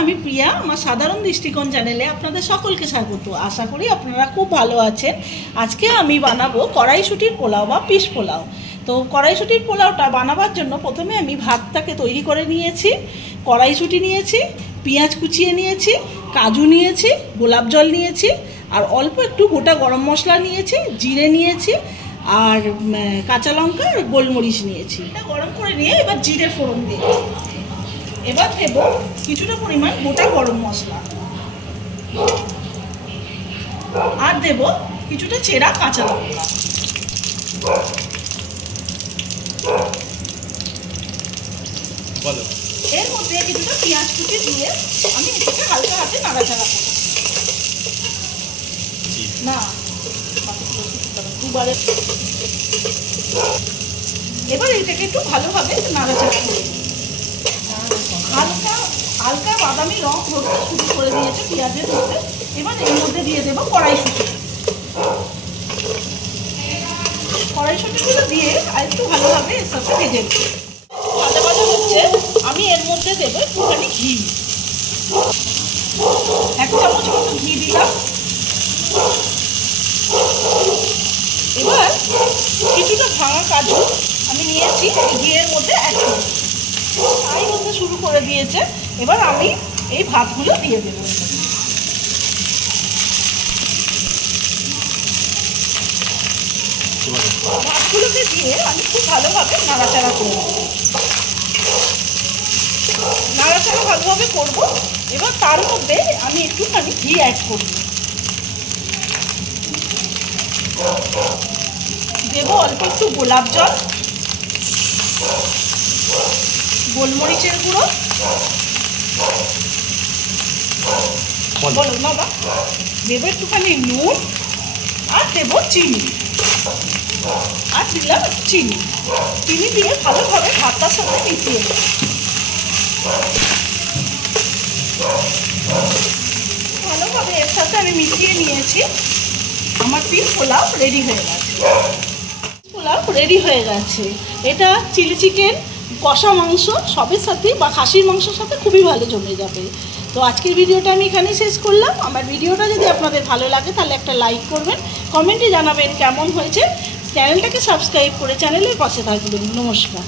আমি প্রিয়া, আমার সাধারণ দৃষ্টিকোণ চ্যানেলে আপনাদের সকলকে স্বাগত। আশা করি আপনারা খুব ভালো আছেন। আজকে আমি বানাবো কড়াইশুঁটির পোলাও বা পিস পোলাও। তো কড়াইশুঁটির পোলাওটা বানাবার জন্য প্রথমে আমি ভাতটাকে তৈরি করে নিয়েছি, কড়াইশুঁটি নিয়েছি, পেঁয়াজ কুচিয়ে নিয়েছি, কাজু নিয়েছি, গোলাপ জল নিয়েছি, আর অল্প একটু গোটা গরম মশলা নিয়েছি, জিরে নিয়েছি, আর কাঁচা লঙ্কা আর গোলমরিচ নিয়েছি। এটা গরম করে নিয়ে এবার জিরে ফোড়ন দিই। এবার দেব কিছুটা পরিমাণ গোটা গরম মশলা, আর দেব কিছুটা চেরা কাঁচা লঙ্কা। এর মধ্যে কিছুটা পেঁয়াজ কুচি দিয়ে আমি এটাকে হালকা হাতে নাড়াচাড়া করব। না দুবারে এবার এটাকে একটু ভালোভাবে নাড়াচাড়া করব। হালকা হালকা বাদামি রং ধরতে শুরু করে দিয়েছে পেঁয়াজের মধ্যে। এবার এর মধ্যে দিয়ে দেবো কড়াইশুঁটি। কড়াইশুঁটিগুলো দিয়ে আর একটু ভালোভাবে এর সাথে ভেজে দেবো। ভাজা ভাজা হচ্ছে, আমি এর মধ্যে দেবো একটুখানি ঘি। 1 চামচ মতো ঘি দিলাম। এবার কিছুটা ভাঙা কাজু আমি নিয়েছি, ঘিয়ের মধ্যে অ্যাড করব। ছাই হতে শুরু করে দিয়েছে। এবার আমি এই ভাতগুলো দিয়ে দেবো। ভাতগুলোকে দিয়ে আমি খুব ভালোভাবে নাড়াচাড়া করব। নাড়াচাড়া ভালোভাবে করব। এবার তার মধ্যে আমি একটুখানি ঘি অ্যাড করব। দেব অল্প একটু গোলাপ জল, গোলমরিচের গুঁড়ো, বলো না বা, দেবো একটুখানি নুন, আর দেবো চিনি, আর দিলাম চিনি। চিনি দিয়ে ভালোভাবে ভাতটার সাথে মিশিয়ে দেবো। ভালোভাবে এর সাথে আমি মিশিয়ে নিয়েছি। আমার পিস পোলাও রেডি হয়ে গেছে। পোলাও রেডি হয়ে গেছে। এটা চিলি চিকেন, কষা মাংস সবের সাথে বা খাসির মাংসের সাথে খুবই ভালো জমে যাবে। তো আজকের ভিডিওটা আমি এখানেই শেষ করলাম। আমার ভিডিওটা যদি আপনাদের ভালো লাগে তাহলে একটা লাইক করবেন, কমেন্টে জানাবেন কেমন হয়েছে। চ্যানেলটাকে সাবস্ক্রাইব করে চ্যানেলের পাশে থাকবেন। নমস্কার।